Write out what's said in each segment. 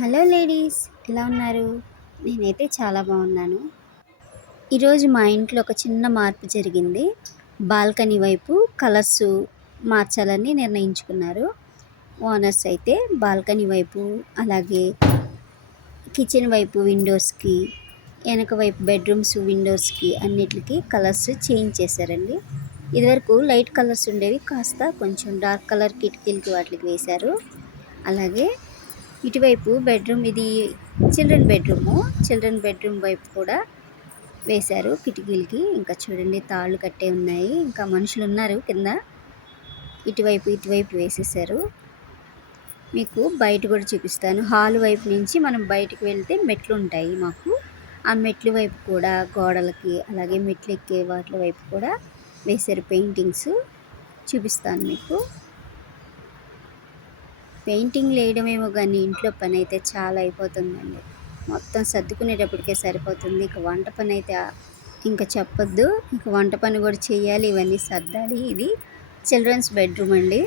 Hello ladies, ఎలా ఉన్నారు? నేనైతే చాలా బాగున్నాను. ఈరోజు మా ఇంట్లో ఒక చిన్న మార్పు జరిగింది. బాల్కనీ వైపు కలర్స్ మార్చాలని నిర్ణయించుకున్నారు. ఓనర్స్ అయితే బాల్కనీ వైపు, అలాగే కిచెన్ వైపు విండోస్కి, వెనక వైపు బెడ్రూమ్స్ విండోస్కి అన్నిటికి కలర్స్ చేంజ్ చేశారండి. ఇదివరకు లైట్ కలర్స్ ఉండేవి, కాస్త కొంచెం డార్క్ కలర్ కిటికీలకి వాటికి వేశారు. అలాగే ఇటువైపు బెడ్రూమ్, ఇది చిల్డ్రన్ బెడ్రూమ్ వైపు కూడా వేశారు కిటికీలకి. ఇంకా చూడండి, తాళ్ళు కట్టే ఉన్నాయి, ఇంకా మనుషులు ఉన్నారు కింద. ఇటువైపు వేసేసారు. మీకు బయట కూడా చూపిస్తాను. హాల్ వైపు నుంచి మనం బయటకు వెళ్తే మెట్లు ఉంటాయి మాకు. ఆ మెట్ల వైపు కూడా గోడలకి, అలాగే మెట్లు ఎక్కే వాటి వైపు కూడా వేశారు పెయింటింగ్స్. చూపిస్తాను మీకు. పెయింటింగ్ వేయడమేమో కానీ ఇంట్లో పని అయితే చాలా అయిపోతుందండి. మొత్తం సర్దుకునేటప్పటికే సరిపోతుంది. ఇక వంట పని అయితే ఇంకా చెప్పొద్దు. ఇక వంట పని కూడా చేయాలి, ఇవన్నీ సర్దాలి. ఇది చిల్డ్రన్స్ బెడ్రూమ్ అండి,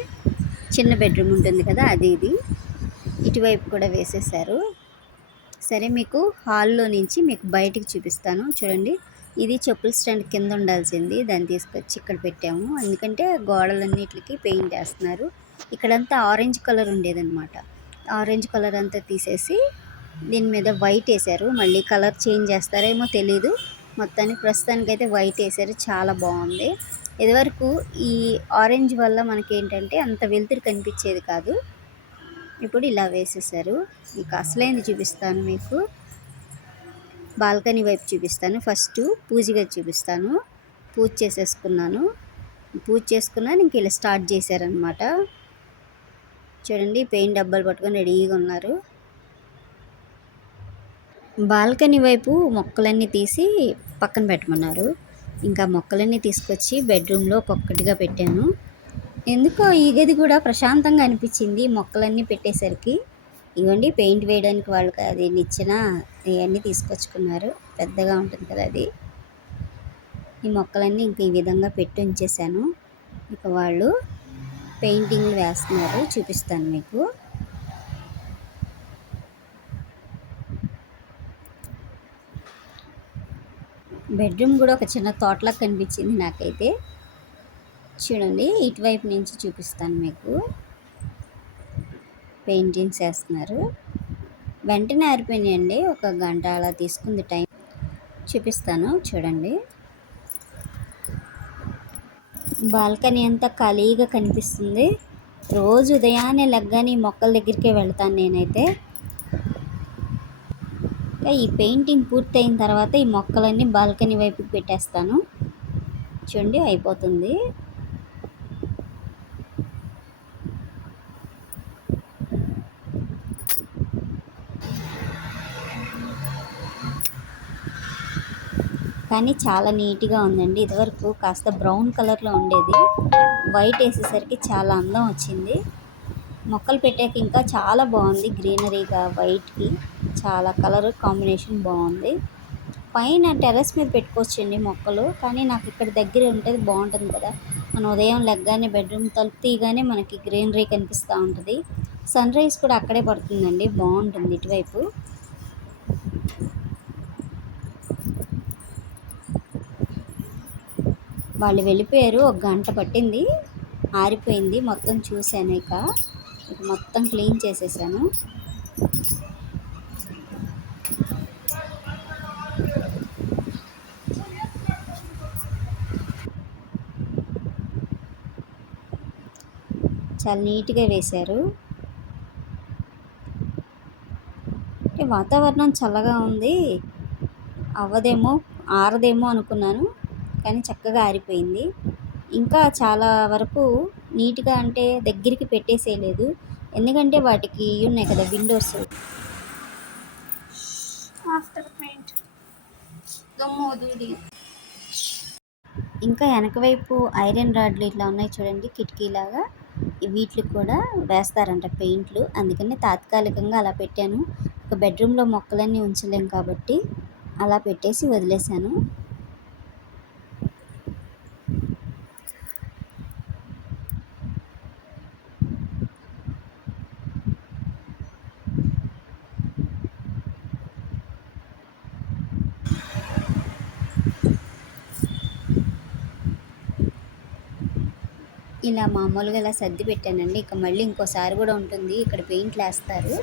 చిన్న బెడ్రూమ్ ఉంటుంది కదా, ఇది ఇటువైపు కూడా వేసేసారు. సరే, మీకు హాల్లో నుంచి మీకు బయటికి చూపిస్తాను. చూడండి, ఇది చెప్పుల స్టాండ్ కింద ఉండాల్సింది, దాన్ని తీసుకొచ్చి ఇక్కడ పెట్టాము. ఎందుకంటే గోడలన్నిటికి పెయింట్ వేస్తున్నారు. ఇక్కడంతా ఆరెంజ్ కలర్ ఉండేదన్నమాట. ఆరెంజ్ కలర్ అంతా తీసేసి దీని మీద వైట్ వేశారు. మళ్ళీ కలర్ చేంజ్ చేస్తారేమో తెలీదు. ప్రస్తుతానికైతే వైట్ వేశారు. చాలా బాగుంది. ఇదివరకు ఈ ఆరెంజ్ వల్ల మనకేంటంటే అంత వెలుతురు కనిపించేది కాదు. ఇప్పుడు ఇలా వేసేసారు. మీకు అసలైంది చూపిస్తాను. మీకు బాల్కనీ వైపు చూపిస్తాను. ఫస్ట్ పూజ గది చూపిస్తాను. పూజ చేసుకున్నాను. ఇంక ఇలా స్టార్ట్ చేశారనమాట. చూడండి, పెయింట్ డబ్బాలు పట్టుకొని రెడీగా ఉన్నారు. బాల్కనీ వైపు మొక్కలన్నీ తీసి పక్కన పెట్టమన్నారు. ఇంకా మొక్కలన్నీ తీసుకొచ్చి బెడ్రూమ్లో ఒక్కొక్కటిగా పెట్టాను. ఎందుకో ఈ గది కూడా ప్రశాంతంగా అనిపించింది మొక్కలన్నీ పెట్టేసరికి. ఇవ్వండి, పెయింట్ వేయడానికి వాళ్ళకి అది నిచ్చెన ఇవన్నీ తీసుకొచ్చుకున్నారు. పెద్దగా ఉంటుంది కదా అది. ఈ మొక్కలన్నీ ఇంక ఈ విధంగా పెట్టి ఉంచేసాను. ఇక వాళ్ళు పెయింటింగ్లు వేస్తున్నారు. చూపిస్తాను మీకు. బెడ్రూమ్ కూడా ఒక చిన్న తోటలా కనిపించింది నాకైతే. చూడండి, ఇటువైపు నుంచి చూపిస్తాను మీకు. పెయింటింగ్స్ వేస్తున్నారు. వెంటనే ఆరిపోయినాయండి, ఒక గంట అలా తీసుకుంది టైం. చూపిస్తాను, చూడండి. బాల్కనీ అంతా ఖాళీగా కనిపిస్తుంది. రోజు ఉదయాన్నే లెగ్గానే మొక్కల దగ్గరికే వెళ్తాను నేనైతే. ఈ పెయింటింగ్ పూర్తయిన తర్వాత ఈ మొక్కలన్నీ బాల్కనీ వైపుకి పెట్టేస్తాను. చూడండి, అయిపోతుంది. కానీ చాలా నీట్గా ఉందండి. ఇదివరకు కాస్త బ్రౌన్ కలర్లో ఉండేది, వైట్ వేసేసరికి చాలా అందం వచ్చింది. మొక్కలు పెట్టాక ఇంకా చాలా బాగుంది. గ్రీనరీగా వైట్కి చాలా కలర్ కాంబినేషన్ బాగుంది. పైన టెర్రస్ మీద పెట్టుకోవచ్చండి మొక్కలు, కానీ నాకు ఇక్కడ దగ్గర ఉంటుంది, బాగుంటుంది కదా. మనం ఉదయం లెగ్గానే బెడ్రూమ్ తలుపు తీయగానే మనకి గ్రీనరీ కనిపిస్తూ ఉంటుంది. సన్ రైజ్ కూడా అక్కడే పడుతుందండి, బాగుంటుంది ఇటువైపు. వాళ్ళు వెళ్ళిపోయారు, ఒక గంట పట్టింది, ఆరిపోయింది. మొత్తం చూశాను. ఇక మొత్తం క్లీన్ చేసేసాను. చాలా నీట్గా వేశారు. వాతావరణం చల్లగా ఉంది, అవ్వదేమో ఆరదేమో అనుకున్నాను, కానీ చక్కగా ఆరిపోయింది. ఇంకా చాలా వరకు నీట్గా అంటే దగ్గరికి పెట్టేసేయలేదు, ఎందుకంటే వాటికి ఉన్నాయి కదా విండోస్. ఇంకా వెనక వైపు ఐరన్ రాడ్లు ఇట్లా ఉన్నాయి చూడండి, కిటికీలాగా. వీటికి కూడా వేస్తారంట పెయింట్లు, అందుకని తాత్కాలికంగా అలా పెట్టాను. ఒక బెడ్రూమ్లో మొక్కలన్నీ ఉంచలేం కాబట్టి అలా పెట్టేసి వదిలేశాను. ఇలా మామూలుగా ఇలా సర్ది పెట్టానండి. ఇక మళ్ళీ ఇంకోసారి కూడా ఉంటుంది. ఇక్కడ పెయింట్లు వేస్తారు.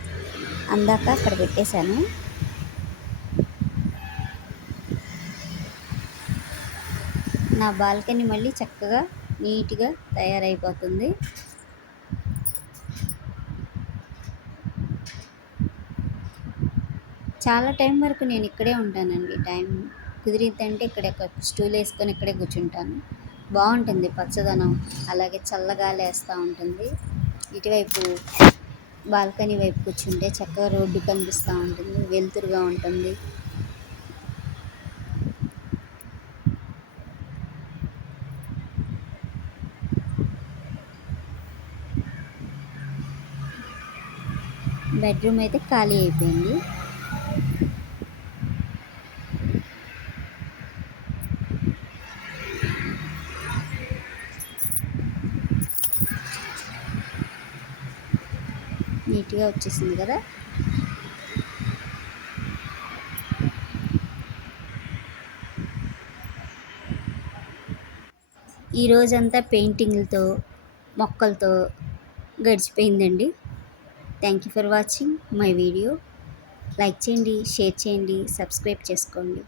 అందాక అక్కడ పెట్టేశాను. నా బాల్కనీ మళ్ళీ చక్కగా నీట్గా తయారైపోతుంది. చాలా టైం వరకు నేను ఇక్కడే ఉంటానండి. టైం కుదిరిద్దంటే ఇక్కడే ఒక స్టూల్ వేసుకొని ఇక్కడే కూర్చుంటాను. బాగుంటుంది పచ్చదనం, అలాగే చల్లగాలి వేస్తూ ఉంటుంది. ఇటువైపు బాల్కనీ వైపు కూర్చుంటే చక్కగా రోడ్డు కనిపిస్తూ ఉంటుంది, వెలుతురుగా ఉంటుంది. బెడ్రూమ్ అయితే ఖాళీ అయిపోయింది. నీట్గా వచ్చేసింది కదా. ఈ రోజంతా పెయింటింగ్లతో, మొక్కలతో గడిచిపోయిందండి. Thank you for watching my video. Like చేయండి, షేర్ చేయండి, సబ్స్క్రైబ్ చేసుకోండి.